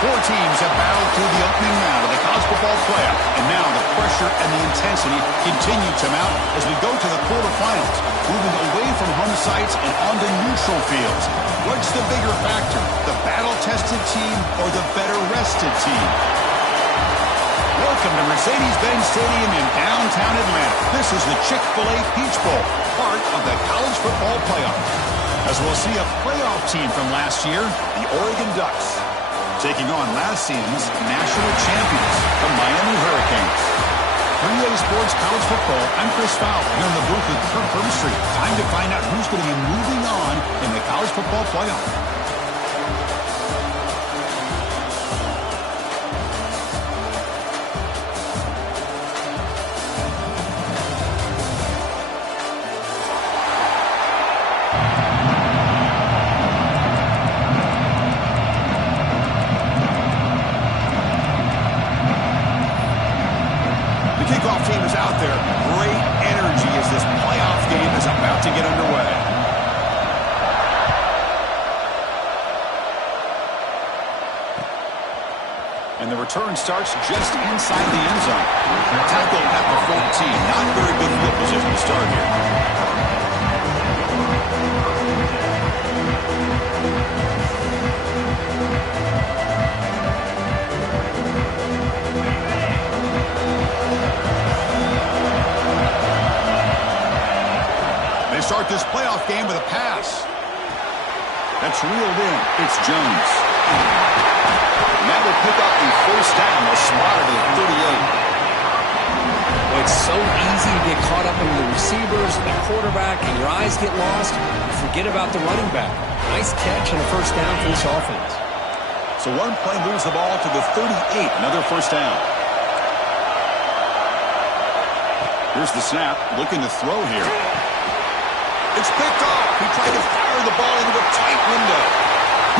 Four teams have battled through the opening round of the college football playoff, and now the pressure and the intensity continue to mount as we go to the quarterfinals, moving away from home sites and onto neutral fields. What's the bigger factor, the battle-tested team or the better-rested team? Welcome to Mercedes-Benz Stadium in downtown Atlanta. This is the Chick-fil-A Peach Bowl, part of the college football playoff. As we'll see a playoff team from last year, the Oregon Ducks, taking on last season's national champions, the Miami Hurricanes. For EA Sports College Football, I'm Chris Fowler, here in the booth with Kirk Herbstreit. Time to find out who's going to be moving on in the college football playoff. Return starts just inside the end zone. Tackle at the 14. Not very good field position to start here. They start this playoff game with a pass. That's reeled in. It's Jones. That will pick up the first down. They'll spot it at 38. Well, it's so easy to get caught up in the receivers, the quarterback, and your eyes get lost. You forget about the running back. Nice catch and a first down for this offense. So one play moves the ball to the 38. Another first down. Here's the snap. Looking to throw here. It's picked off. He tried to fire the ball into a tight window.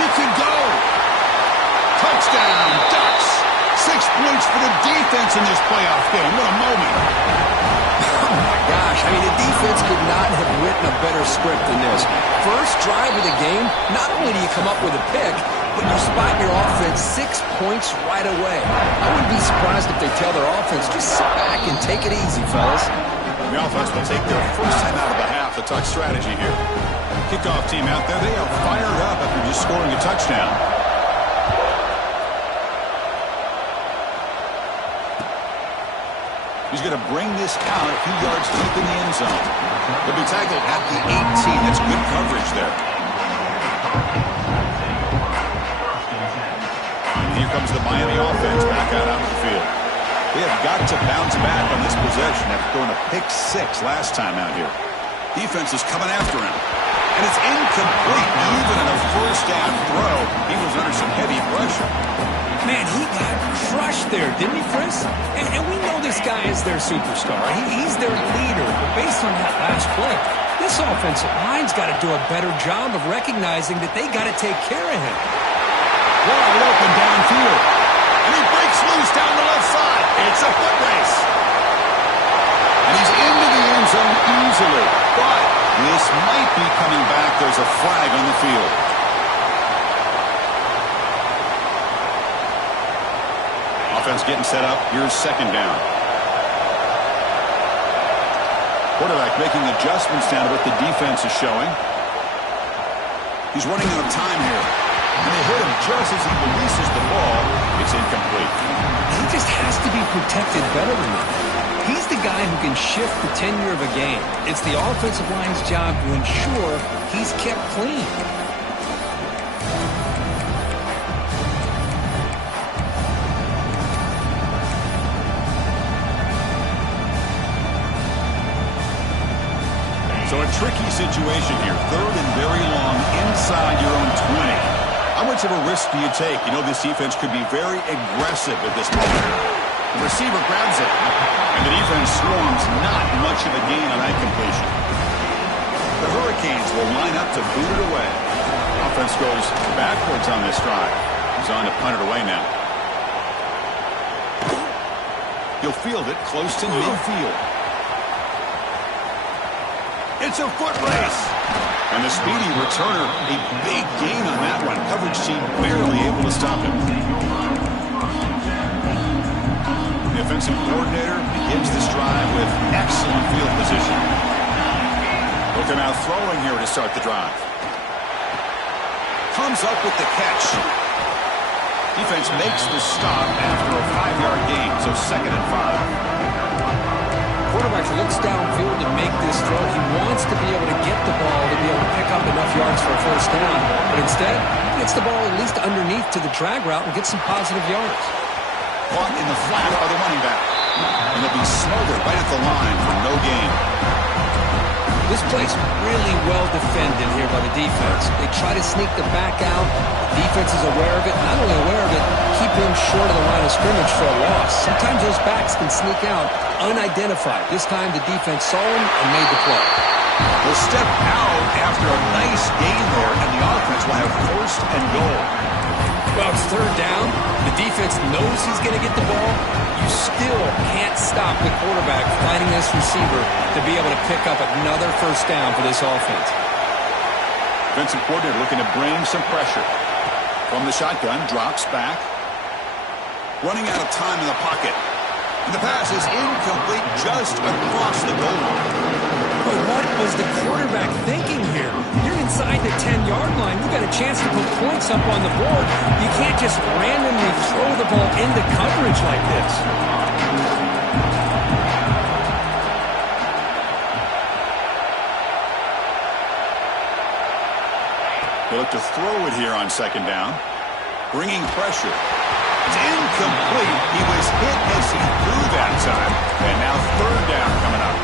He could go. Touchdown, Ducks. 6 points for the defense in this playoff game. What a moment. Oh, my gosh. I mean, the defense could not have written a better script than this. First drive of the game, not only do you come up with a pick, but you spot your offense 6 points right away. I wouldn't be surprised if they tell their offense, just sit back and take it easy, fellas. The offense will take their first time out of the half. The tuck strategy here. Kickoff team out there, they are fired up after just scoring a touchdown. He's going to bring this out a few yards deep in the end zone. He'll be tackled at the 18. That's good coverage there. And here comes the Miami offense back out onto the field. They have got to bounce back on this possession after throwing a pick 6 last time out here. Defense is coming after him. And it's incomplete. Even in a first down throw, he was under some heavy pressure. Man, he got crushed there, didn't he, Chris? And we know this guy is their superstar. He's their leader. But based on that last play, this offensive line's got to do a better job of recognizing that they got to take care of him. Wide open downfield. And he breaks loose down the left side. It's a foot race. And he's into the end zone easily. But this might be coming back. There's a flag on the field. Offense getting set up. Here's second down. Quarterback making adjustments down to what the defense is showing. He's running out of time here. And they hit him just as he releases the ball. It's incomplete. He just has to be protected better than that. He's the guy who can shift the tenure of a game. It's the offensive line's job to ensure he's kept clean. So a tricky situation here. Third and very long inside your own 20. How much of a risk do you take? You know this defense could be very aggressive at this moment. The receiver grabs it, and the defense swarms. Not much of a gain on that completion. The Hurricanes will line up to boot it away. Offense goes backwards on this drive. He's on to punt it away now. He'll field it close to midfield. It's a foot race. And the speedy returner, a big gain on that one. Coverage team barely able to stop him. The offensive coordinator begins this drive with excellent field position. Looking out throwing here to start the drive. Comes up with the catch. Defense makes the stop after a 5-yard gain, so 2nd and 5. Quarterback looks downfield to make this throw. He wants to be able to get the ball to be able to pick up enough yards for a first down. But instead, he gets the ball at least underneath to the drag route and gets some positive yards. Caught in the flat by the running back. And they'll be smothered right at the line for no gain. This play's really well defended here by the defense. They try to sneak the back out. The defense is aware of it. Not only aware of it, keep him short of the line of scrimmage for a loss. Sometimes those backs can sneak out unidentified. This time the defense saw him and made the play. They'll step out after a nice gain there, and the offense will have 1st and goal. Well, it's 3rd down. The defense knows he's going to get the ball. You still can't stop the quarterback finding this receiver to be able to pick up another first down for this offense. Defensive coordinator looking to bring some pressure. From the shotgun, drops back. Running out of time in the pocket. And the pass is incomplete just across the goal line. But what was the quarterback thinking here? You're inside the 10-yard line. You've got a chance to put points up on the board. You can't just randomly throw the ball into coverage like this. They look to throw it here on 2nd down. Bringing pressure. It's incomplete. He was hit as he threw that time. And now 3rd down coming up.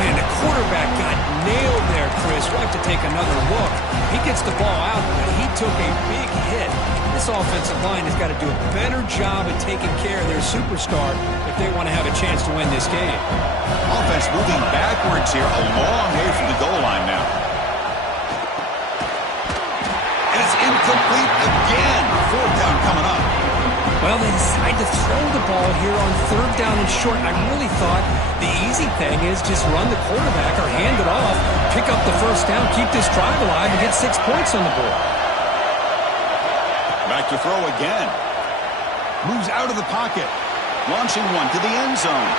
Man, the quarterback got nailed there, Chris. We'll have to take another look. He gets the ball out, but he took a big hit. This offensive line has got to do a better job of taking care of their superstar if they want to have a chance to win this game. Offense moving backwards here, a long way from the goal line now. And it's incomplete again. 4th down coming up. Well, they decide to throw the ball here on 3rd down and short. I really thought the easy thing is just run the quarterback or hand it off, pick up the first down, keep this drive alive, and get 6 points on the board. Back to throw again. Moves out of the pocket. Launching one to the end zone.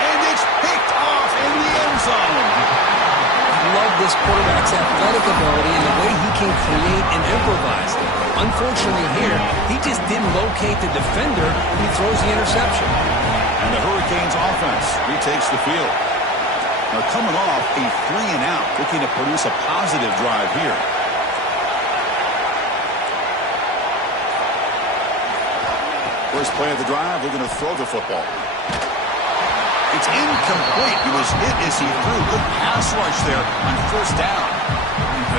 And it's picked off in the end zone. I love this quarterback's athletic ability and the way he can create and improvise. Unfortunately here, he just didn't locate the defender and he throws the interception. And the Hurricanes offense retakes the field. They're coming off a 3-and-out, looking to produce a positive drive here. First play of the drive, we're going to throw the football. It's incomplete. He was hit as he threw. Good pass rush there on 1st down.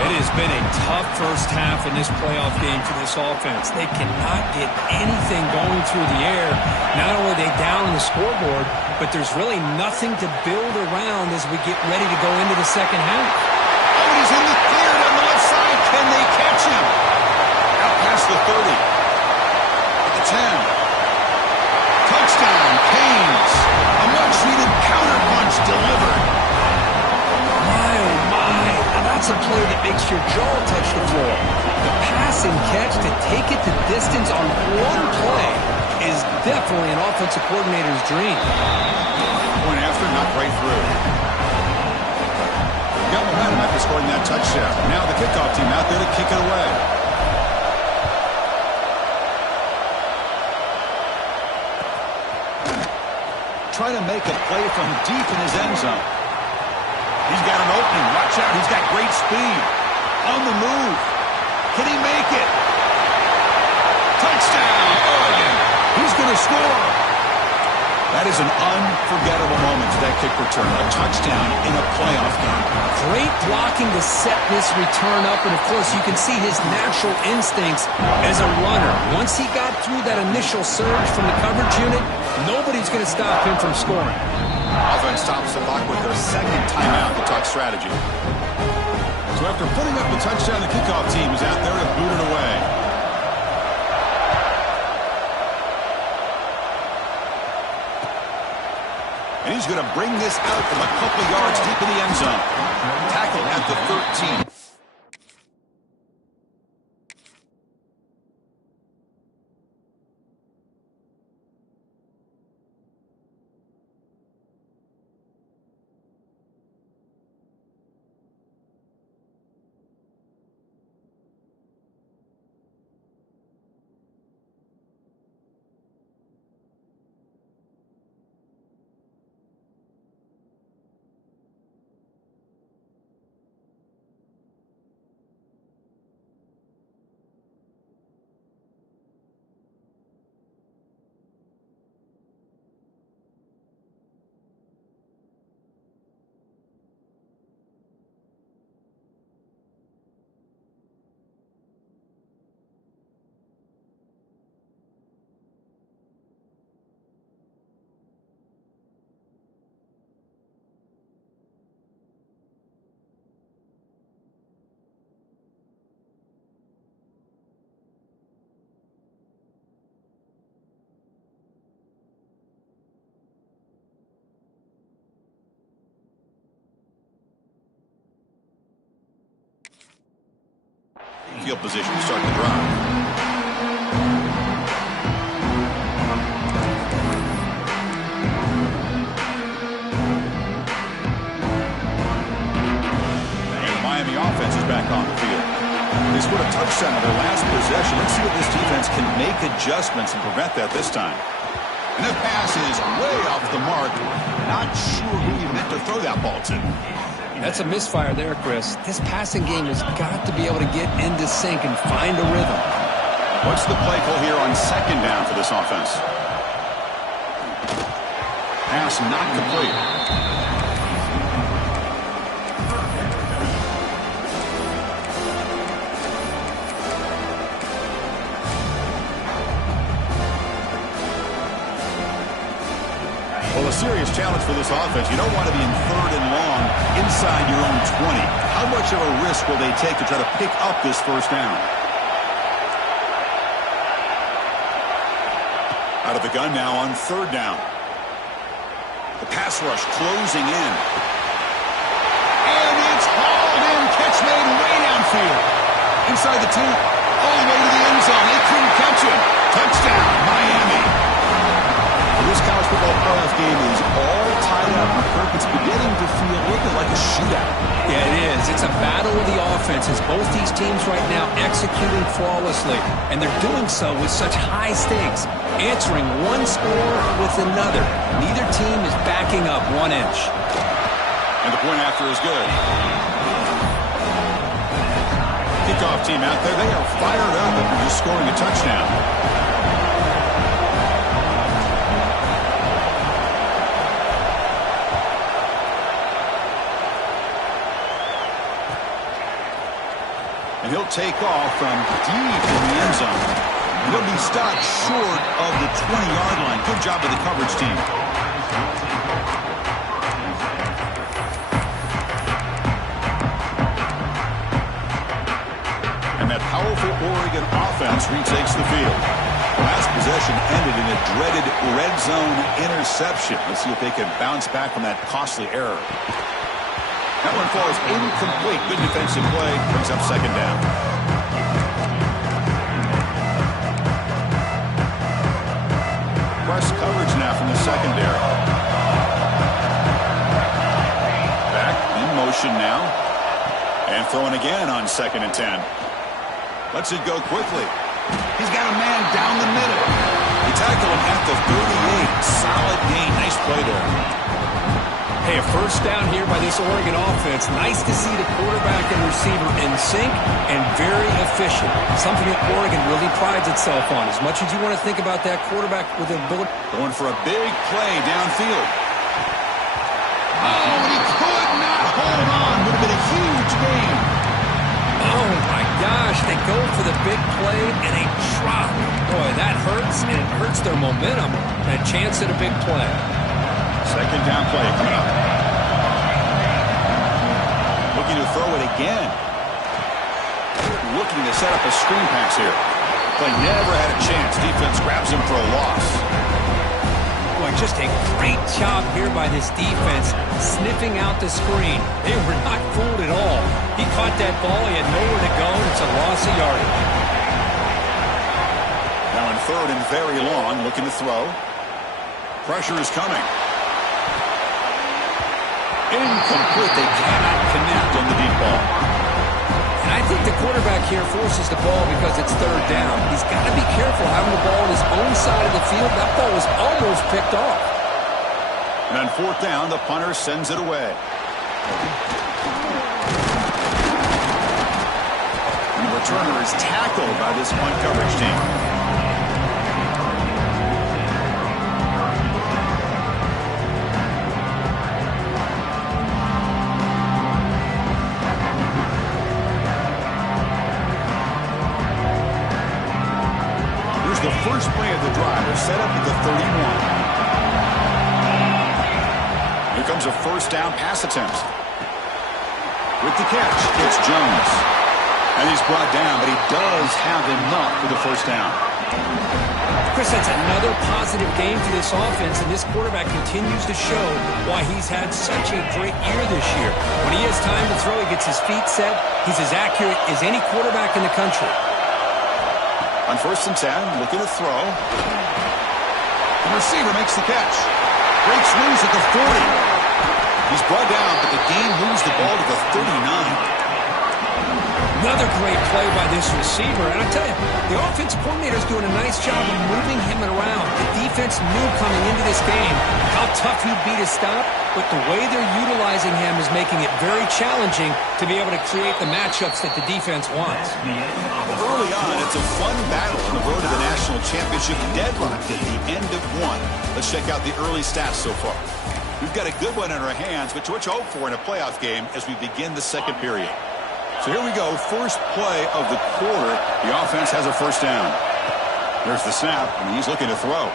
It has been a tough first half in this playoff game for this offense. They cannot get anything going through the air. Not only are they down on the scoreboard, but there's really nothing to build around as we get ready to go into the second half. Oh, he's in the clear on the left side. Can they catch him? Out past the 30. At the 10. Touchdown, Canes. A much-needed counterpunch delivered. My, oh my. Now that's a play that makes your jaw touch the floor. The pass and catch to take it the distance on one play is definitely an offensive coordinator's dream. Point after, not right through. Got momentum after scoring that touchdown. Now the kickoff team out there to kick it away. Trying to make a play from deep in his end zone. He's got an opening. Watch out. He's got great speed. On the move. Can he make it? Touchdown, Oregon. He's going to score. That is an unforgettable moment to that kick return. A touchdown in a playoff game. Great blocking to set this return up. And, of course, you can see his natural instincts as a runner. Once he got through that initial surge from the coverage unit, nobody's going to stop him from scoring. Offense stops the clock with their 2nd timeout to talk strategy. So after putting up the touchdown, the kickoff team is out there to boot it away. And he's going to bring this out from a couple yards deep in the end zone. Tackle at the 13. field position to start the drive. Offense is back on the field. They scored a touchdown on their last possession. Let's see if this defense can make adjustments and prevent that this time. And the pass is way off the mark. Not sure who he meant to throw that ball to. That's a misfire there, Chris. This passing game has got to be able to get into sync and find a rhythm. What's the play call here on second down for this offense? Pass not complete. Well, a serious challenge for this offense. You don't want to be in third and long inside your own 20. How much of a risk will they take to try to pick up this first down? Out of the gun now on third down. The pass rush closing in. And it's hauled in. Catch made way downfield. Inside the 10. All the way to the end zone. They couldn't catch him. Touchdown, Miami. This college football playoff game is all tied up. Kirk, it's beginning to feel a little bit like a shootout. Yeah, it is. It's a battle of the offenses. Both these teams right now executing flawlessly, and they're doing so with such high stakes, answering one score with another. Neither team is backing up 1 inch. And the point after is good. Kickoff team out there. They are fired up after just scoring a touchdown. And he'll take off from deep in the end zone. He'll be stopped short of the 20-yard line. Good job of the coverage team. And that powerful Oregon offense retakes the field. Last possession ended in a dreaded red zone interception. Let's see if they can bounce back from that costly error. That one falls incomplete. Good defensive play. Brings up second down. Press coverage now from the secondary. Back in motion now. And throwing again on 2nd and 10. Lets it go quickly. He's got a man down the middle. He tackled him at the 38. Solid gain. Nice play there. Hey, a first down here by this Oregon offense. Nice to see the quarterback and receiver in sync and very efficient. Something that Oregon really prides itself on. As much as you want to think about that quarterback with the ability. Going for a big play downfield. Oh, and he could not hold on. Would have been a huge gain. Oh, my gosh. They go for the big play and a drop. Boy, that hurts, and it hurts their momentum. And a chance at a big play. Second down play coming up. Looking to throw it again. Looking to set up a screen pass here. But never had a chance. Defense grabs him for a loss. Boy, just a great job here by this defense, sniffing out the screen. They were not fooled at all. He caught that ball. He had nowhere to go. It's a loss of yardage. Now in third and very long, looking to throw. Pressure is coming. Incomplete. They cannot connect on the deep ball. And I think the quarterback here forces the ball because it's third down. He's got to be careful having the ball on his own side of the field. That ball was almost picked off. And on fourth down, the punter sends it away. And the returner is tackled by this punt coverage team. The first play of the drive is set up at the 31. Here comes a first down pass attempt. With the catch, it's Jones. And he's brought down, but he does have enough for the first down. Chris, that's another positive game for this offense, and this quarterback continues to show why he's had such a great year this year. When he has time to throw, he gets his feet set. He's as accurate as any quarterback in the country. On 1st and 10, looking to throw. The receiver makes the catch. Breaks loose at the 40. He's brought down, but the game moves the ball to the 39. Another great play by this receiver. And I tell you, the offense coordinator's doing a nice job of moving him around. The defense knew coming into this game how tough he'd be to stop, but the way they're utilizing him is making it very challenging to be able to create the matchups that the defense wants. Early on, it's a fun battle on the road to the national championship, deadlocked at the end of one. Let's check out the early stats so far. We've got a good one in our hands, but what you hope for in a playoff game as we begin the second period. So here we go, first play of the quarter. The offense has a first down. There's the snap, and he's looking to throw.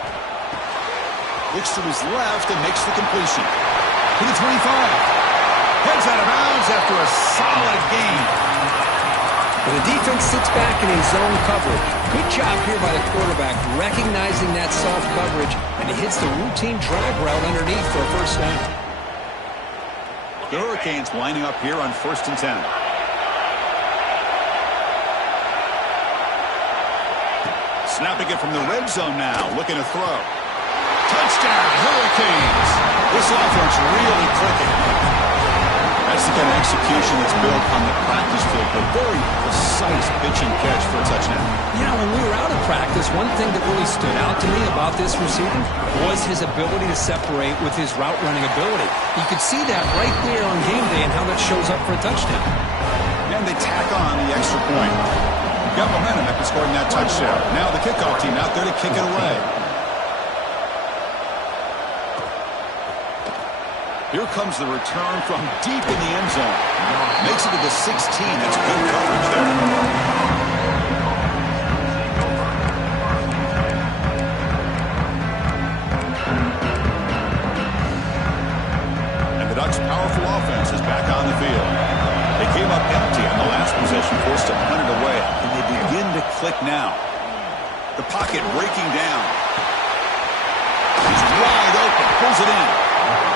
Looks to his left and makes the completion. To the 25. Heads out of bounds after a solid gain. And the defense sits back in a zone coverage. Good job here by the quarterback, recognizing that soft coverage, and he hits the routine drag route underneath for a first down. The Hurricanes lining up here on 1st and 10. Snapping it from the red zone now, looking to throw. Touchdown, Hurricanes! This offense really clicking. That's the kind of execution that's built on the practice field. A very precise pitch and catch for a touchdown. You know, when we were out of practice, one thing that really stood out to me about this receiver was his ability to separate with his route running ability. You could see that right there on game day and how that shows up for a touchdown. And they tack on the extra point. Got momentum after scoring that touchdown. Now the kickoff team out there to kick it away. Here comes the return from deep in the end zone. Makes it to the 16. That's good coverage there. And the Ducks' powerful offense is back on the field. They came up empty on the last possession, forced to punt it away, and they begin to click now. The pocket breaking down. He's wide open, pulls it in.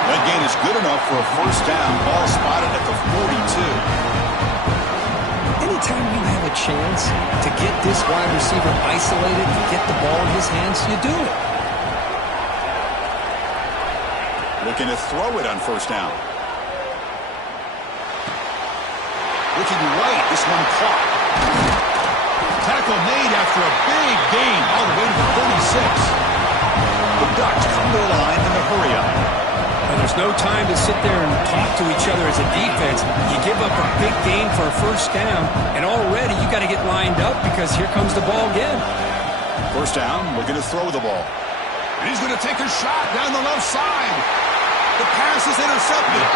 That gain is good enough for a first down. Ball spotted at the 42. Anytime you have a chance to get this wide receiver isolated and get the ball in his hands, you do it. Looking to throw it on first down. Looking right, this one caught. Tackle made after a big gain all the way to the 36. The Ducks come to the line in a hurry up. And there's no time to sit there and talk to each other as a defense. You give up a big gain for a first down, and already you got to get lined up because here comes the ball again. First down, looking to throw the ball. And he's going to take a shot down the left side. The pass is intercepted.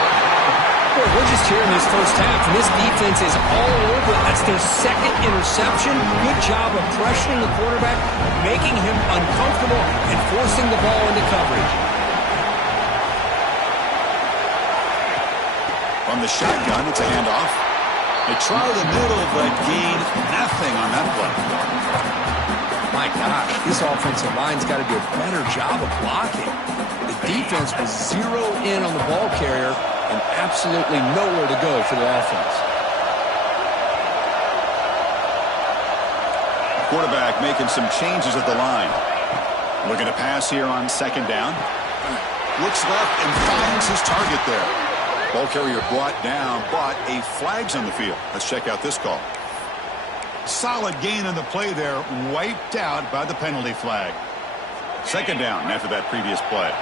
Boy, we're just here in this first half, and this defense is all over. That's their second interception. Good job of pressuring the quarterback, making him uncomfortable, and forcing the ball into coverage. On the shotgun, it's a handoff. They try the middle, but gain nothing on that play. My gosh, this offensive line's got to do a better job of blocking. The defense was zeroed in on the ball carrier and absolutely nowhere to go for the offense. Quarterback making some changes at the line. Looking to pass here on second down. Looks left and finds his target there. Ball carrier brought down, but a flag's on the field. Let's check out this call. Solid gain on the play there, wiped out by the penalty flag. Second down after that previous play.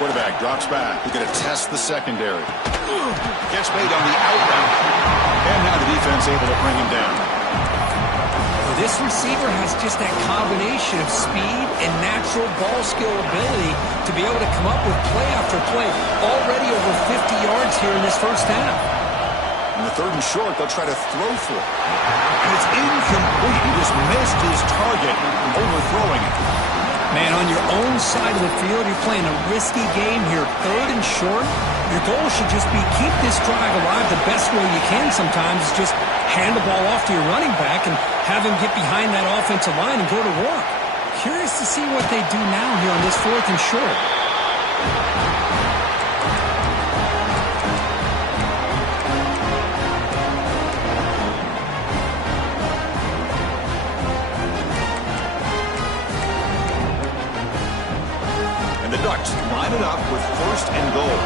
Quarterback drops back. We're going to test the secondary. Gets made on the out route. And now the defense able to bring him down. This receiver has just that combination of speed and natural ball skill ability to be able to come up with play after play. Already over 50 yards here in this first half. In the third and short, they'll try to throw for it. And it's incomplete. He just missed his target, overthrowing it. Man, on your own side of the field, you're playing a risky game here. Third and short, Your goal should just be keep this drive alive the best way you can sometimes. Just hand the ball off to your running back and have him get behind that offensive line and go to work. Curious to see what they do now here on this 4th and short. And the Ducks line it up with 1st and goal.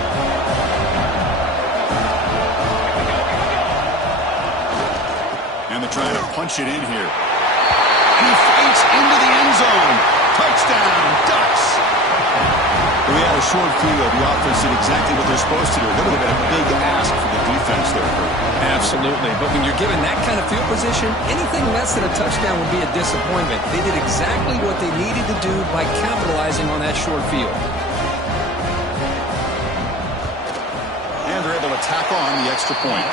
And they're trying to punch it in here. And he fights into the end zone. Touchdown, Ducks. We had a short field. The offense did exactly what they're supposed to do. That would have been a big ask for the defense there. Absolutely. But when you're given that kind of field position, anything less than a touchdown would be a disappointment. They did exactly what they needed to do by capitalizing on that short field. And they're able to tack on the extra point.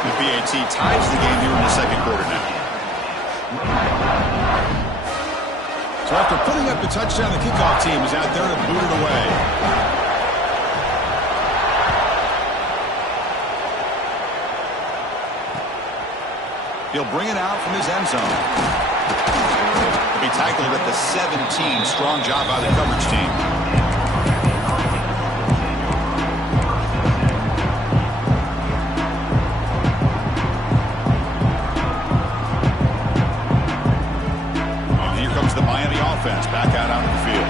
The BAT ties the game here in the 2nd quarter now. So after putting up the touchdown, the kickoff team is out there to boot it away. He'll bring it out from his end zone. He'll be tackled at the 17. Strong job by the coverage team. The Miami offense back out onto the field.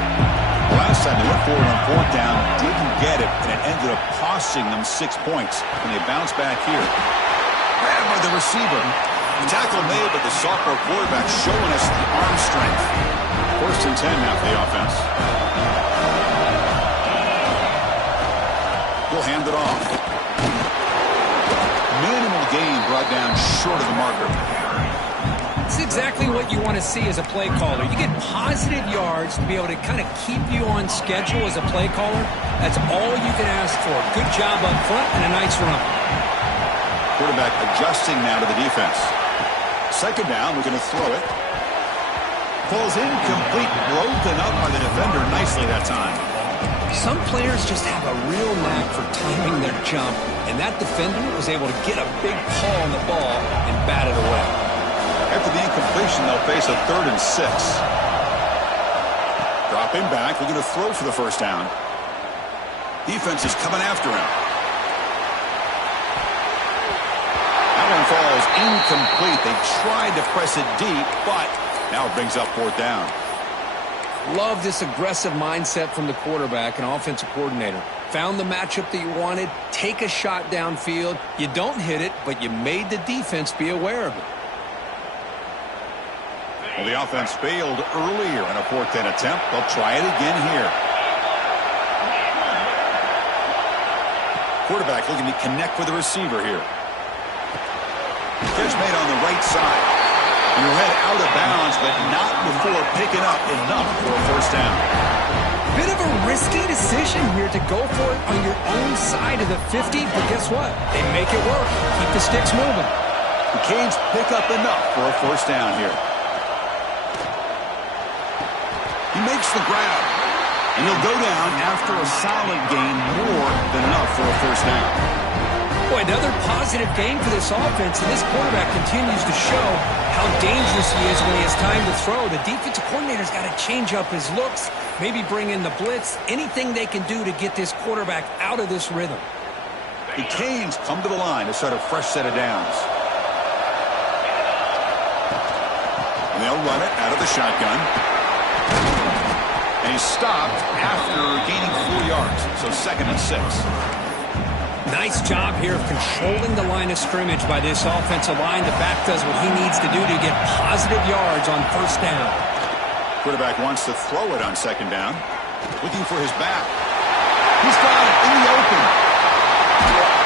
Last time they went forward on 4th down, didn't get it, and it ended up costing them 6 points. And they bounce back here. Grabbed by the receiver. The tackle made, but the sophomore quarterback showing us the arm strength. 1st and 10 now for the offense. We'll hand it off. Minimal gain brought down short of the marker. It's exactly what you want to see as a play caller. You get positive yards to be able to kind of keep you on schedule as a play caller. That's all you can ask for. Good job up front and a nice run. Quarterback adjusting now to the defense. 2nd down, we're going to throw it. Falls incomplete, broken up by the defender nicely that time. Some players just have a real knack for timing their jump, and that defender was able to get a big paw on the ball and bat it away. After the incompletion, they'll face a 3rd and 6. Drop him back. We're going to throw for the 1st down. Defense is coming after him. That one falls incomplete. They tried to press it deep, but now it brings up 4th down. Love this aggressive mindset from the quarterback and offensive coordinator. Found the matchup that you wanted. Take a shot downfield. You don't hit it, but you made the defense be aware of it. Well, the offense failed earlier in a 4th down attempt. They'll try it again here. Quarterback looking to connect with the receiver here. Catch made on the right side. And he'll head out of bounds, but not before picking up enough for a 1st down. Bit of a risky decision here to go for it on your own side of the 50, but guess what? They make it work. Keep the sticks moving. The Canes pick up enough for a 1st down here. He makes the grab, and he'll go down after a solid gain, more than enough for a 1st down. Boy, another positive game for this offense, and this quarterback continues to show how dangerous he is when he has time to throw. The defensive coordinator's got to change up his looks, maybe bring in the blitz, anything they can do to get this quarterback out of this rhythm. The Canes come to the line to start a fresh set of downs. And they'll run it out of the shotgun. And he's stopped after gaining 4 yards, so 2nd and 6. Nice job here of controlling the line of scrimmage by this offensive line. The back does what he needs to do to get positive yards on 1st down. Quarterback wants to throw it on 2nd down. Looking for his back. He's got it in the open.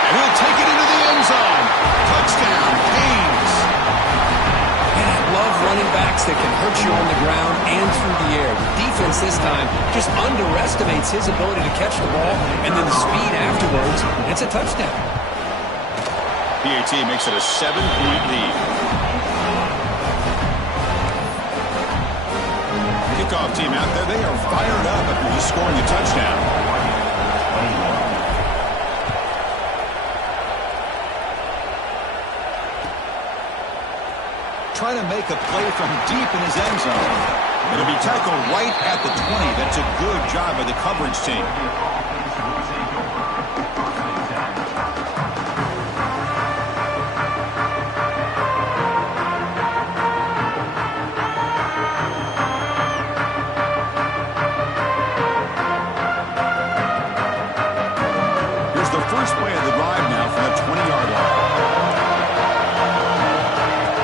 And he'll take it into the end zone. Touchdown, Canes. And I love running backs that can hurt you on the ground and through the air. The defense this time just underestimates his ability to catch the ball, and then the speed afterwards. It's a touchdown. BAT makes it a 7-point lead. Kickoff team out there, they are fired up after just scoring a touchdown. trying to make a play from deep in his end zone. It'll be tackled right at the 20. That's a good job by the coverage team. First play of the drive now from the 20-yard line.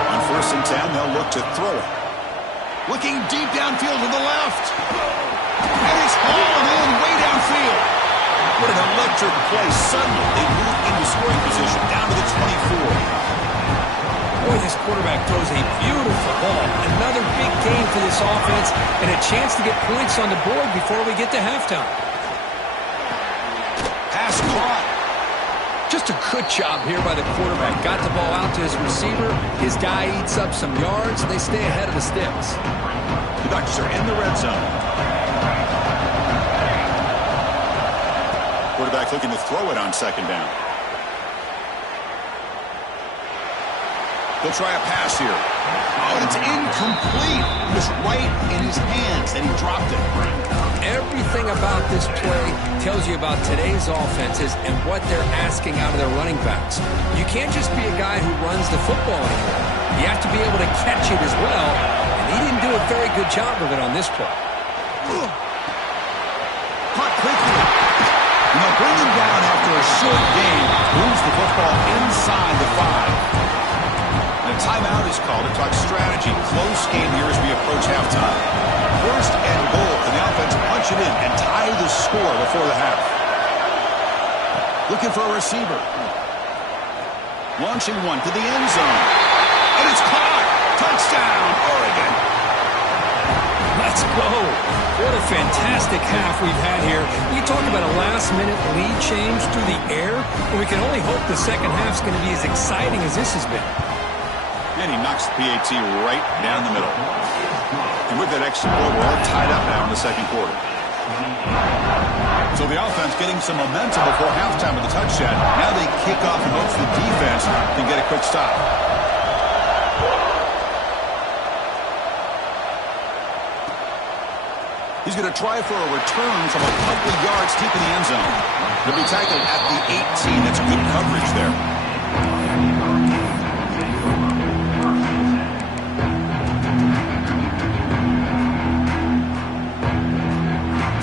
On 1st and 10, they'll look to throw it. Looking deep downfield to the left. And he's hauling in way downfield. What an electric play. Suddenly, they move into scoring position down to the 24. Boy, this quarterback throws a beautiful ball. Another big game for this offense and a chance to get points on the board before we get to halftime. Pass caught. Just a good job here by the quarterback. Got the ball out to his receiver. His guy eats up some yards, and they stay ahead of the sticks. The Ducks are in the red zone. Quarterback looking to throw it on 2nd down. They'll try a pass here. Oh, and it's incomplete. It was right in his hands, and he dropped it. Everything about this play tells you about today's offenses and what they're asking out of their running backs. You can't just be a guy who runs the football anymore. You have to be able to catch it as well, and he didn't do a very good job of it on this play. Caught quickly. And they'll bring him down after a short game. Moves the football inside the 5. And a timeout is called to talk strategy. Close game here as we approach halftime. 1st and goal. Can the offense punch it in and tie the score before the half? Looking for a receiver. Launching one to the end zone. And it's caught. Touchdown, Oregon. Let's go. What a fantastic half we've had here. We talk about a last-minute lead change through the air, and we can only hope the second half's going to be as exciting as this has been. And he knocks the PAT right down the middle. And with that extra point, we're all tied up now in the 2nd quarter. So the offense getting some momentum before halftime with the touchdown. Now they kick off and hopes the defense can get a quick stop. He's going to try for a return from a couple of yards deep in the end zone. He'll be tackled at the 18. That's good coverage there.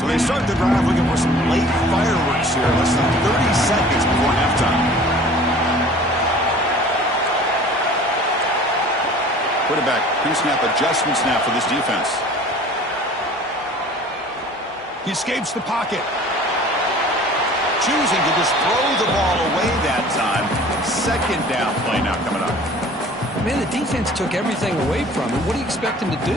They start the drive looking for some late fireworks here. Less than 30 seconds before halftime. Quarterback pre-snap adjustments now for this defense. He escapes the pocket. Choosing to just throw the ball away that time. 2nd down play now coming up. Man, the defense took everything away from him. What do you expect him to do?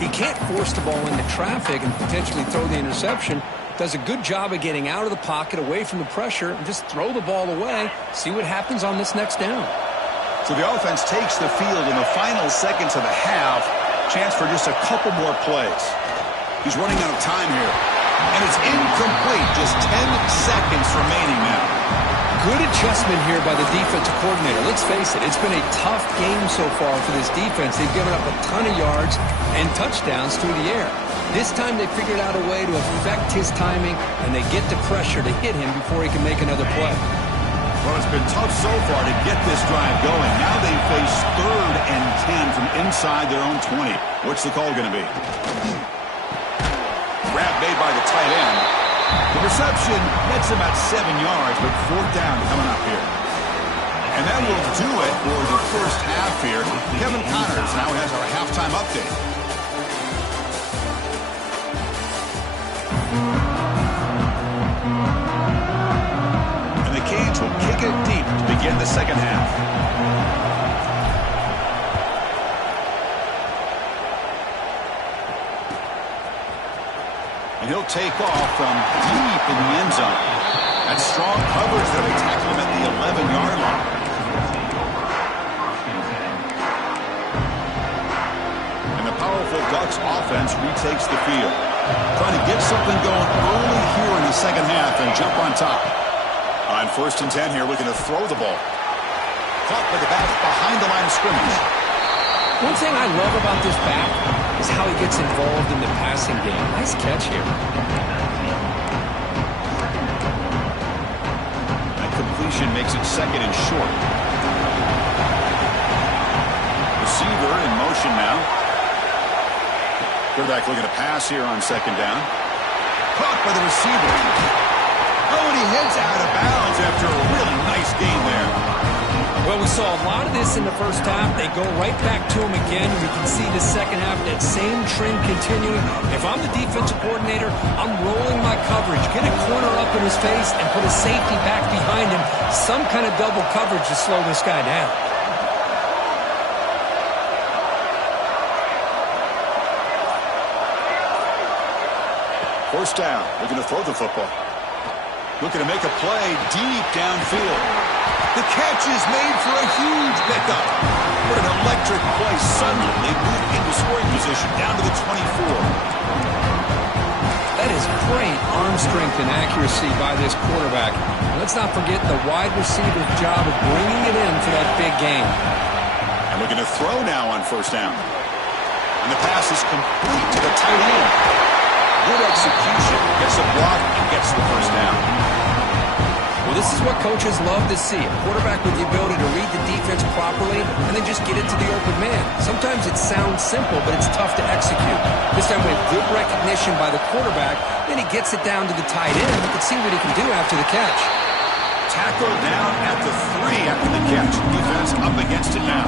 He can't force the ball into traffic and potentially throw the interception. Does a good job of getting out of the pocket, away from the pressure, and just throw the ball away. See what happens on this next down. So the offense takes the field in the final seconds of the half. Chance for just a couple more plays. He's running out of time here. And it's incomplete. Just 10 seconds remaining now. Good adjustment here by the defensive coordinator. Let's face it, it's been a tough game so far for this defense. They've given up a ton of yards and touchdowns through the air. This time they figured out a way to affect his timing, and they get the pressure to hit him before he can make another play. Well, it's been tough so far to get this drive going. Now they face 3rd and 10 from inside their own 20. What's the call going to be? Grab made by the tight end. The reception gets him at 7 yards, but 4th down coming up here. And that will do it for the first half here. Kevin Connors now has our halftime update. And the Canes will kick it deep to begin the second half. And he'll take off from deep in the end zone. That's strong coverage there. They tackle him at the 11-yard line. And the powerful Ducks offense retakes the field. Trying to get something going early here in the second half and jump on top. On 1st and 10 here, looking to throw the ball. Caught by the back behind the line of scrimmage. One thing I love about this back is how he gets involved in the passing game. Nice catch here. That completion makes it second and short. Receiver in motion now. Quarterback looking to pass here on second down. Caught by the receiver. Oh, and he heads out of bounds after a really nice gain there. Well, we saw a lot of this in the first half. They go right back to him again. We can see the second half, that same trend continuing. If I'm the defensive coordinator, I'm rolling my coverage. Get a corner up in his face and put a safety back behind him. Some kind of double coverage to slow this guy down. First down, looking to throw the football. Looking to make a play deep downfield. The catch is made for a huge pickup. What an electric play. Suddenly, they move into scoring position down to the 24. That is great arm strength and accuracy by this quarterback. Let's not forget the wide receiver's job of bringing it in for that big game. And looking to throw now on first down. And the pass is complete to the tight end. Good execution. Gets a block and gets the first down. Well, this is what coaches love to see. A quarterback with the ability to read the defense properly and then just get it to the open man. Sometimes it sounds simple, but it's tough to execute. This time with good recognition by the quarterback, then he gets it down to the tight end. You can see what he can do after the catch. Tackle down at the 3 after the catch. Defense up against it now.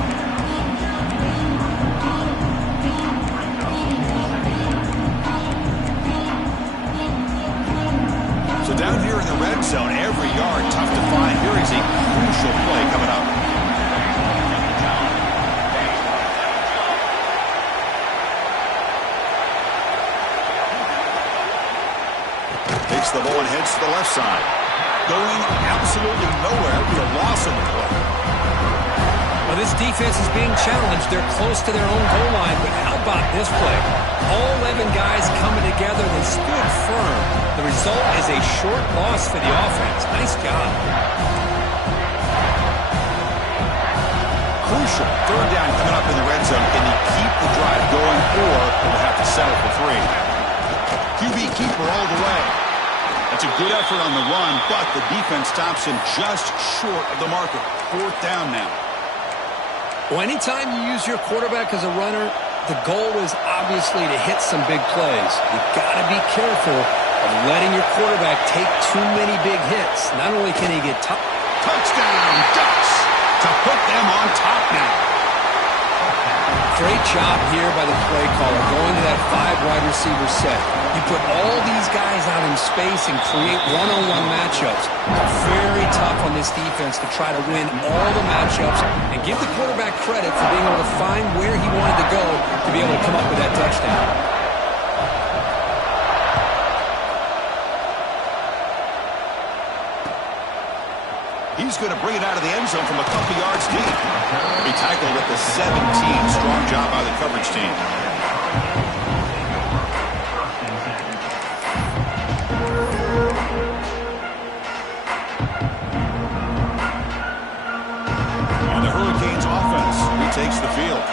So down here in the red zone, every yard tough to find. Here is a crucial play coming up. Takes the ball and heads to the left side. Going absolutely nowhere with a loss on the play. Well, this defense is being challenged. They're close to their own goal line, but how about this play? All 11 guys coming together. They stood firm. The result is a short loss for the offense. Nice job. Crucial. Third down coming up in the red zone. Can he keep the drive going, or will have to settle for 3? QB keeper all the way. That's a good effort on the run, but the defense stops him just short of the marker. Fourth down now. Well, anytime you use your quarterback as a runner, the goal is obviously to hit some big plays. You've got to be careful of letting your quarterback take too many big hits. Not only can he get touchdown Ducks to put them on top now. Great job here by the play caller going to that 5 wide receiver set. You put all these guys out in space and create one-on-one matchups. It's very tough on this defense to try to win all the matchups and give the quarterback credit for being able to find where he wanted to go to be able to come up with that touchdown. He's going to bring it out of the end zone from a couple yards deep. He tackled at the 17. Strong job by the coverage team. And the Hurricanes offense retakes the field.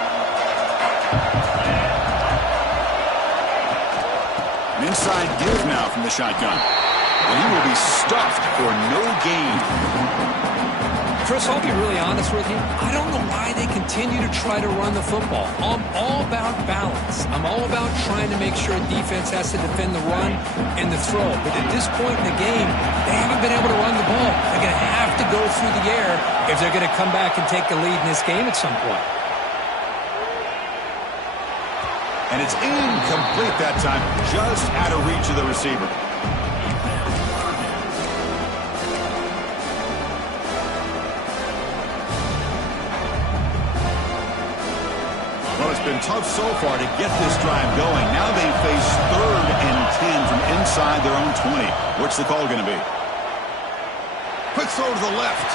An inside give now from the shotgun. And he will be stuffed for no gain. Chris, I'll be really honest with you. I don't know why they continue to try to run the football. I'm all about balance. I'm all about trying to make sure defense has to defend the run and the throw. But at this point in the game, they haven't been able to run the ball. They're going to have to go through the air if they're going to come back and take the lead in this game at some point. And it's incomplete that time, just out of reach of the receiver. Well, it's been tough so far to get this drive going. Now they face 3rd and 10 from inside their own 20. What's the call going to be? Quick throw to the left.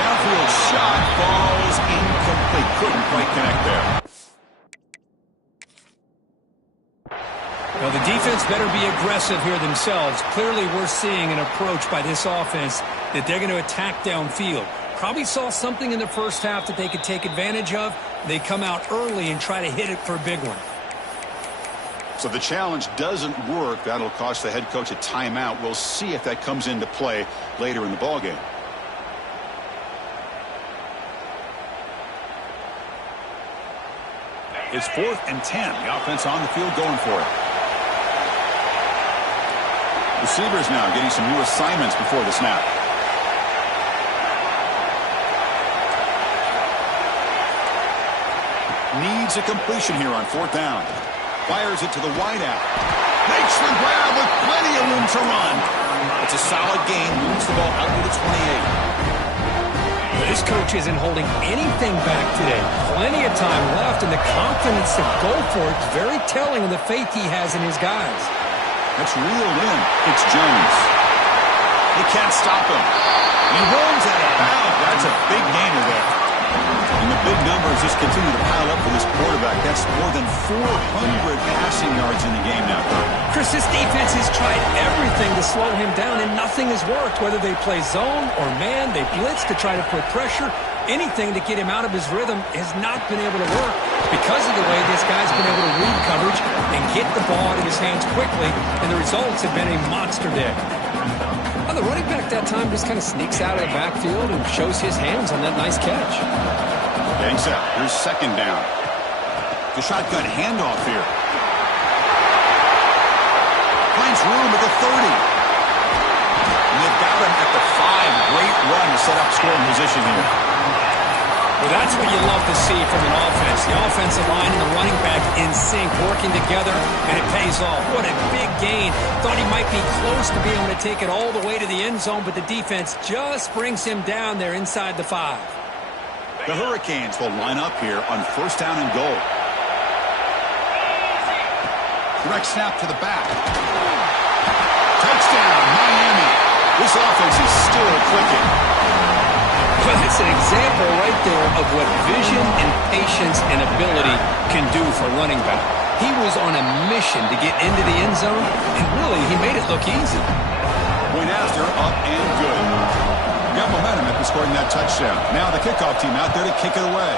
Downfield shot falls incomplete. Couldn't quite connect there. Well, the defense better be aggressive here themselves. Clearly, we're seeing an approach by this offense that they're going to attack downfield. Probably saw something in the first half that they could take advantage of. They come out early and try to hit it for a big one. So the challenge doesn't work. That'll cost the head coach a timeout. We'll see if that comes into play later in the ballgame. It's 4th and 10. The offense on the field going for it. Receivers now getting some new assignments before the snap. Needs a completion here on 4th down. Fires it to the wideout. Makes the grab with plenty of room to run. It's a solid gain. Moves the ball out to the 28. This coach isn't holding anything back today. Plenty of time left, and the confidence to go for it is very telling of the faith he has in his guys. That's reeled in. It's Jones. They can't stop him. He runs out of bounds. That's a big gainer there. And the big numbers just continue to pile up for this quarterback. That's more than 400 passing yards in the game now, Kurt. Chris, this defense has tried everything to slow him down, and nothing has worked. Whether they play zone or man, they blitz to try to put pressure. Anything to get him out of his rhythm has not been able to work because of the way this guy's been able to read coverage and get the ball out of his hands quickly, and the results have been a monster day. Well, the running back that time just kind of sneaks out of the backfield and shows his hands on that nice catch. Getting set. Here's 2nd down. The shotgun handoff here. Finds room at the 30. And they've got him at the 5. Great run to set up scoring position here. Well, that's what you love to see from an offense. The offensive line and the running back in sync, working together, and it pays off. What a big gain. Thought he might be close to being able to take it all the way to the end zone, but the defense just brings him down there inside the 5. The Hurricanes will line up here on 1st down and goal. Direct snap to the back. Touchdown, Miami. This offense is still clicking. Well, that's an example right there of what vision and patience and ability can do for a running back. He was on a mission to get into the end zone, and really, he made it look easy. Point after, up and good. Got momentum after scoring that touchdown. Now the kickoff team out there to kick it away.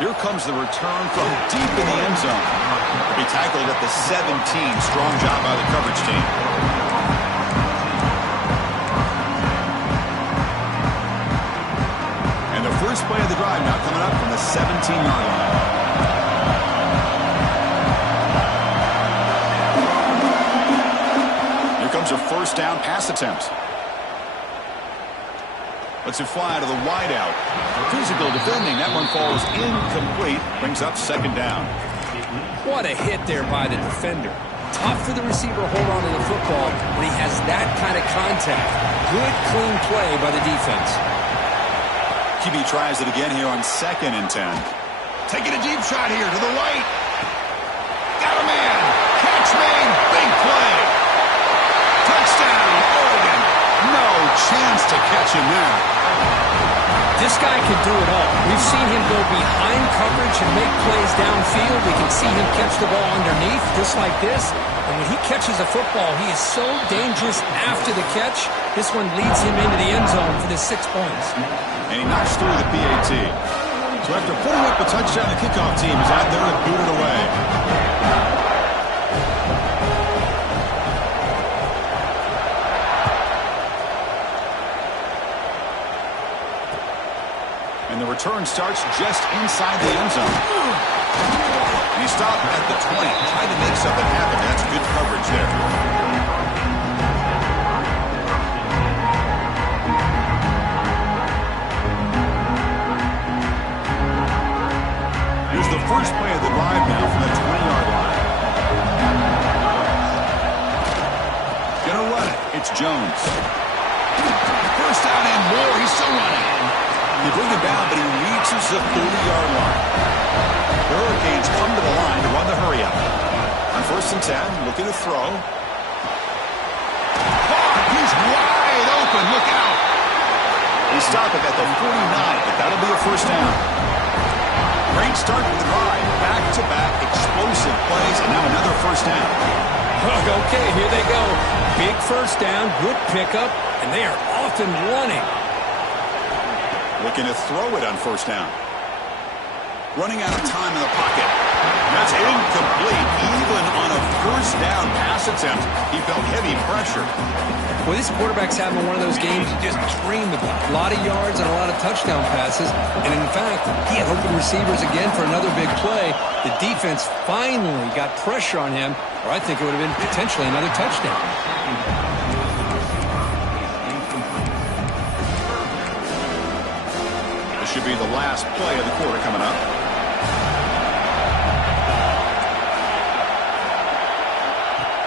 Here comes the return from deep in the end zone. He'll be tackled at the 17. Strong job by the coverage team. And the first play of the drive now coming up from the 17-yard line. Comes a 1st down pass attempt. Lets it fly to the wideout. Physical defending. That one falls incomplete. Brings up 2nd down. What a hit there by the defender. Tough for the receiver to hold on to the football when he has that kind of contact. Good, clean play by the defense. QB tries it again here on 2nd and 10. Taking a deep shot here to the right. Got a man. Catch made. Big play. Touchdown, Oregon. No chance to catch him there. This guy can do it all. We've seen him go behind coverage and make plays downfield. We can see him catch the ball underneath, just like this. And when he catches a football, he is so dangerous after the catch. This one leads him into the end zone for the 6 points. And he knocks through the PAT. So after putting up a touchdown, the kickoff team is out there to boot it away. And the return starts just inside the end zone. And he stopped at the 20, trying to make something happen. That's good coverage there. Here's the first play of the drive now from the 20-yard line. Gonna run it. It's Jones. First down and more. He's still running. They bring him down, but he reaches the 30-yard line. The Hurricanes come to the line to run the hurry up. On 1st and 10, looking to throw. He's wide open. Look out. They stop it at the 49, but that'll be a 1st down. Great start with the drive. Back-to-back explosive plays, and now another 1st down. Okay, here they go. Big first down, good pickup, and they are off and running. Looking to throw it on first down. Running out of time in the pocket. That's incomplete. Even on a first down pass attempt, he felt heavy pressure. Well, this quarterback's having one of those games you just dream about. A lot of yards and a lot of touchdown passes. And in fact, he had open receivers again for another big play. The defense finally got pressure on him, or I think it would have been potentially another touchdown. This should be the last play of the quarter coming up.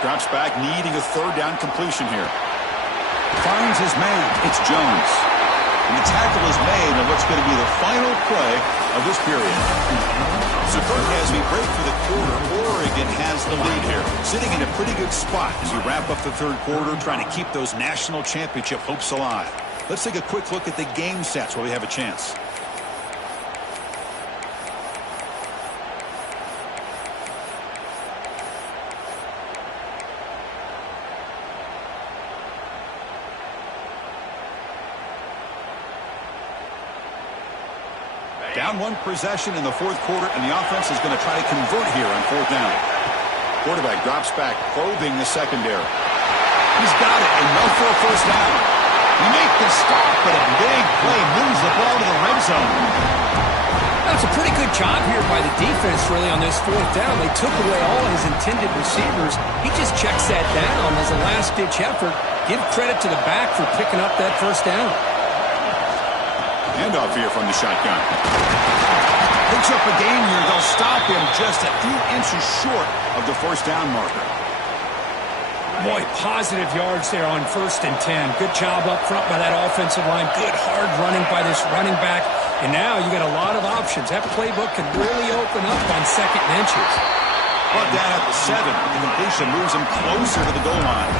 Drops back, needing a third down completion here. Finds his man. It's Jones. And the tackle is made on what's going to be the final play of this period. So as we break for the quarter, Oregon has the lead here. Sitting in a pretty good spot as we wrap up the third quarter, trying to keep those national championship hopes alive. Let's take a quick look at the game stats while we have a chance. Down one possession in the fourth quarter, and the offense is going to try to convert here on fourth down. Quarterback drops back, probing the secondary. He's got it, enough for a first down. He makes the stop, but a big play moves the ball to the red zone. That's a pretty good job here by the defense, really, on this fourth down. They took away all his intended receivers. He just checks that down as a last-ditch effort. Give credit to the back for picking up that first down. Handoff here from the shotgun. Picks up a gain here. They'll stop him just a few inches short of the first down marker. Boy, positive yards there on 1st and 10. Good job up front by that offensive line. Good hard running by this running back. And now you got a lot of options. That playbook could really open up on 2nd and inches. Brought down at the 7. The completion moves him closer to the goal line.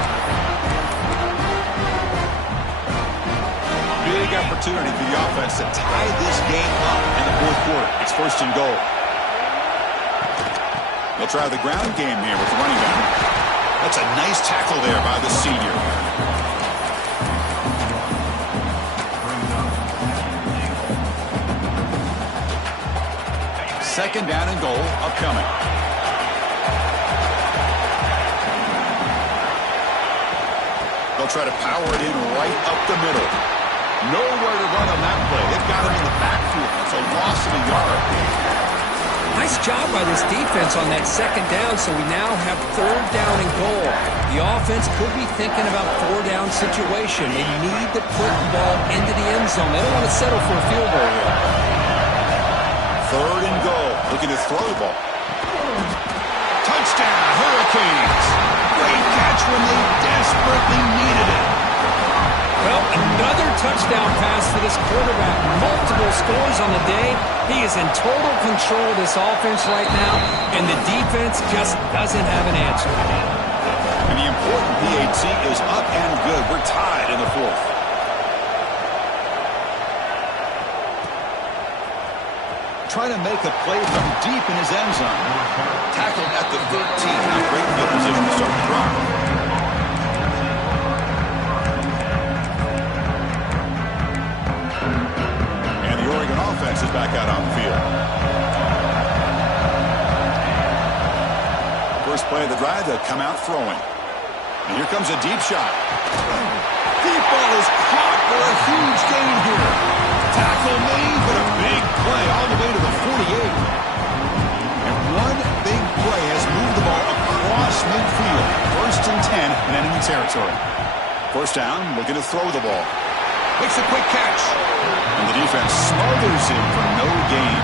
Big opportunity for the offense to tie this game up in the fourth quarter. It's 1st and goal. They'll try the ground game here with the running back. That's a nice tackle there by the senior. Second down and goal upcoming. They'll try to power it in right up the middle. Nowhere to run on that play. They've got him in the backfield. It's a loss of a yard. Nice job by this defense on that 2nd down, so we now have 3rd down and goal. The offense could be thinking about 4-down situation. They need to put the ball into the end zone. They don't want to settle for a field goal here. 3rd and goal. Looking to throw the ball. Touchdown, Hurricanes. Great catch when they desperately needed it. Well, another touchdown pass for this quarterback. Multiple scores on the day. He is in total control of this offense right now, and the defense just doesn't have an answer. And the important PAT is up and good. We're tied in the 4th. Trying to make a play from deep in his end zone. Tackled at the 13. Now great field position to start the drive. Offense is back out on the field. First play of the drive, they'll come out throwing. And here comes a deep shot. Deep ball is caught for a huge gain here. Tackle made, but a big play all the way to the 48. And one big play has moved the ball across midfield. 1st and 10 in enemy territory. First down, looking to throw the ball. Makes a quick catch. And the defense smothers him for no gain.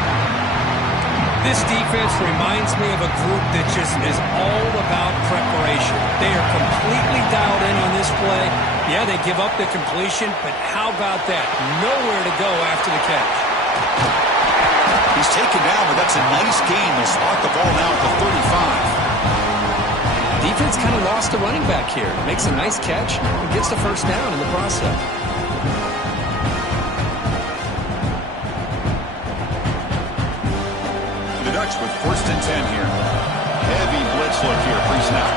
This defense reminds me of a group that just is all about preparation. They are completely dialed in on this play. Yeah, they give up the completion, but how about that? Nowhere to go after the catch. He's taken down, but that's a nice gain. They'll spot the ball now at the 35. Defense kind of lost the running back here. Makes a nice catch and gets the first down in the process. With 1st and 10 here. Heavy blitz look here, pre-snap.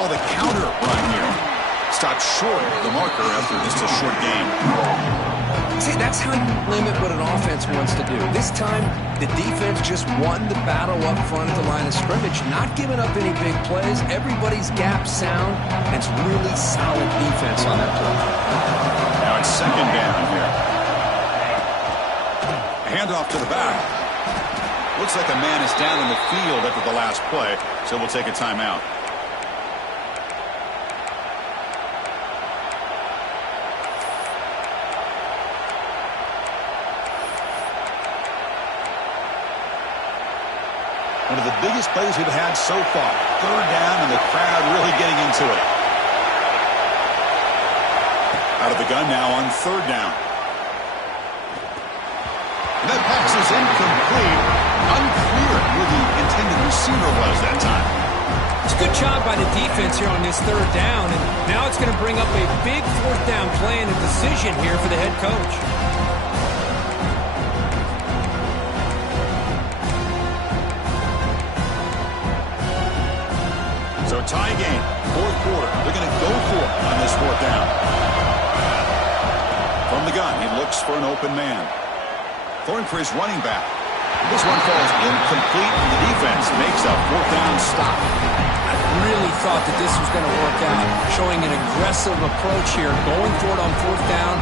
call the counter run here. Stopped short of the marker after just a short game. See, that's how you limit what an offense wants to do. This time, the defense just won the battle up front at the line of scrimmage, not giving up any big plays. Everybody's gap sound, and it's really solid defense on that play. Now it's second down here. Handoff to the back. Looks like a man is down in the field after the last play, so we'll take a timeout. One of the biggest plays we've had so far. Third down and the crowd really getting into it. Out of the gun now on third down. And that pass is incomplete. Unclear who the intended receiver was that time. It's a good job by the defense here on this third down. And now it's going to bring up a big fourth down play and a decision here for the head coach. So tie game, fourth quarter. They're going to go for it on this fourth down. From the gun, he looks for an open man. Throwing for his running back. This one falls incomplete, and the defense makes a fourth down stop. I really thought that this was going to work out, showing an aggressive approach here, going for it on fourth down.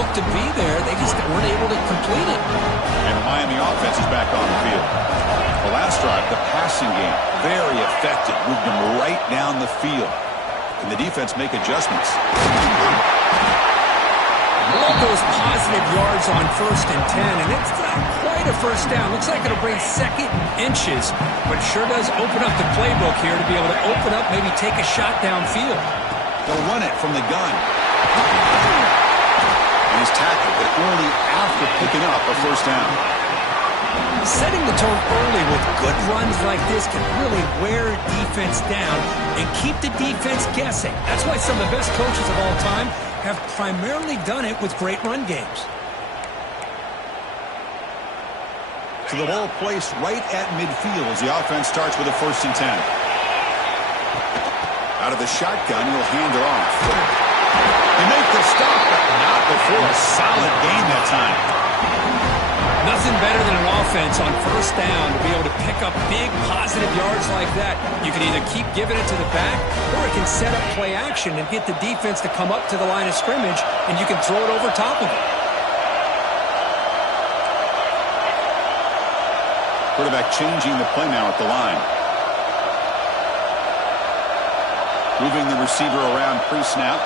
Looked to be there, they just weren't able to complete it. And the Miami offense is back on the field. The last drive, the passing game, very effective. Moved them right down the field. Can the defense make adjustments? Love those positive yards on 1st and 10, and it's not quite a first down. Looks like it'll bring second and inches, but sure does open up the playbook here to be able to open up, maybe take a shot downfield. They'll run it from the gun. And he's tackled, but only after picking up a first down. Setting the tone early with good runs like this can really wear defense down and keep the defense guessing. That's why some of the best coaches of all time have primarily done it with great run games. So the ball placed right at midfield as the offense starts with a 1st and 10. Out of the shotgun, he'll hand it off. They make the stop, but not before a solid gain that time. Nothing better than an offense on 1st down to be able to pick up big positive yards like that. You can either keep giving it to the back, or it can set up play action and get the defense to come up to the line of scrimmage, and you can throw it over top of it. Quarterback changing the play now at the line. Moving the receiver around pre-snap.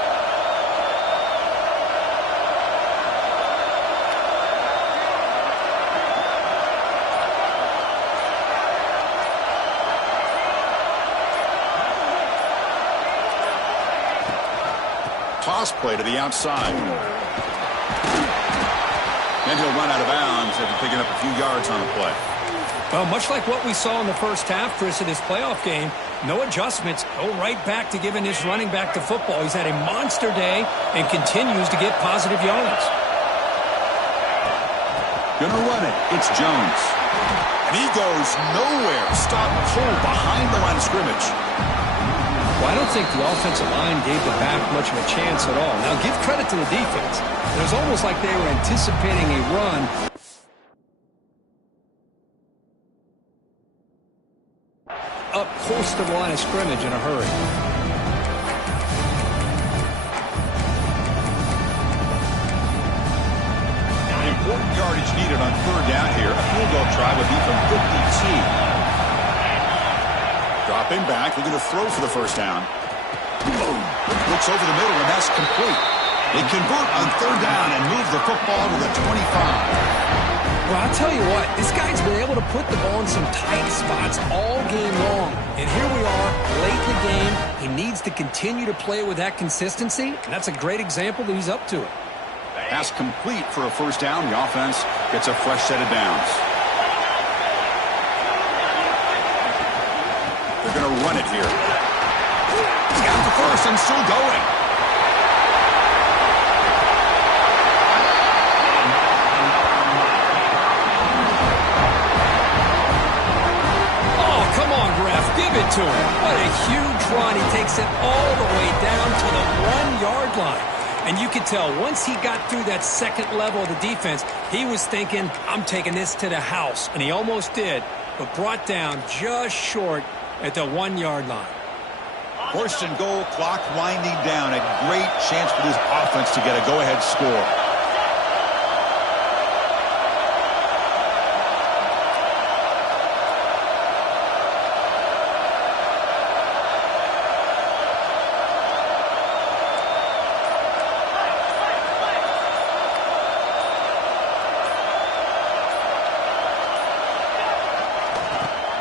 Toss play to the outside. And he'll run out of bounds after picking up a few yards on the play. Well, much like what we saw in the first half, Chris, in this playoff game, no adjustments. Go right back to giving his running back the football. He's had a monster day and continues to get positive yards. Gonna run it. It's Jones. And he goes nowhere. Stop cold behind the line of scrimmage. Well, I don't think the offensive line gave the back much of a chance at all. Now, give credit to the defense. It was almost like they were anticipating a run. Up close to the line of scrimmage in a hurry. Important yardage needed on third down here. A field goal try would be from 52. Dropping back, they're going to throw for the first down. Boom. Looks over the middle, and that's complete. They convert on third down and move the football to the 25. Well, I'll tell you what, this guy's been able to put the ball in some tight spots all game long. And here we are, late in the game. He needs to continue to play with that consistency, and that's a great example that he's up to it. Pass complete for a first down. The offense gets a fresh set of downs. They're going to run it here. He's got the first and still going. Oh, come on, ref. Give it to him. What a huge run He takes it all the way down to the 1-yard line. And you could tell once he got through that second level of the defense, he was thinking, I'm taking this to the house. And he almost did, but brought down just short at the 1-yard line. First and goal, clock winding down. A great chance for this offense to get a go-ahead score.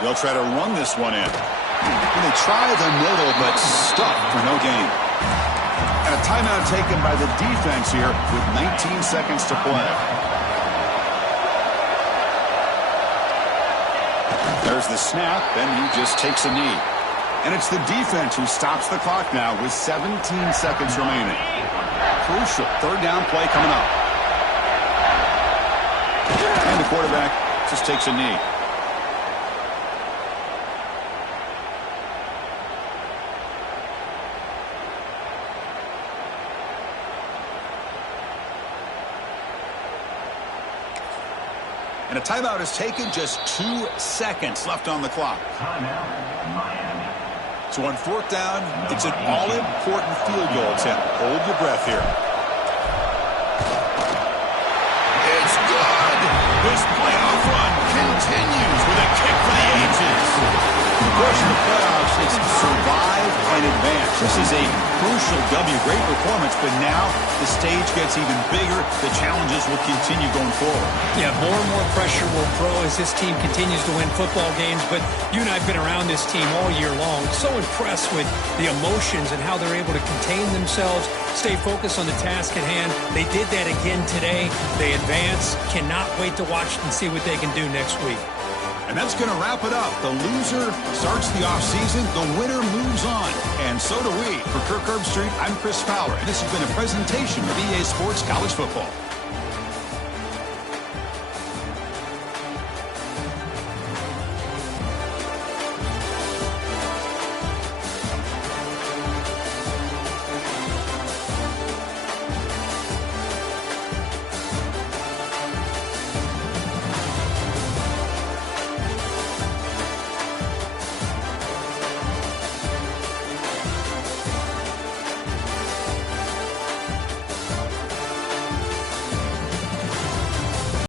They'll try to run this one in. And they try the middle, but stuck for no gain. And a timeout taken by the defense here with 19 seconds to play. There's the snap, and he just takes a knee. And it's the defense who stops the clock now with 17 seconds remaining. Crucial third down play coming up. And the quarterback just takes a knee. And a timeout is taken, just 2 seconds left on the clock. So on fourth down, it's an all-important field goal attempt. Hold your breath here. It's good! This playoff run continues with a kick for the ages. The course of the playoffs is survive and advance. This is a crucial W. Great performance, but now the stage gets even bigger. The challenges will continue going forward. Yeah, more and more pressure will grow as this team continues to win football games, but you and I have been around this team all year long. So impressed with the emotions and how they're able to contain themselves, stay focused on the task at hand. They did that again today. They advance. Cannot wait to watch and see what they can do next week. And that's going to wrap it up. The loser starts the offseason. The winner moves on. And so do we. For Kirk Herbstreit, I'm Chris Fowler. And this has been a presentation of EA Sports College Football.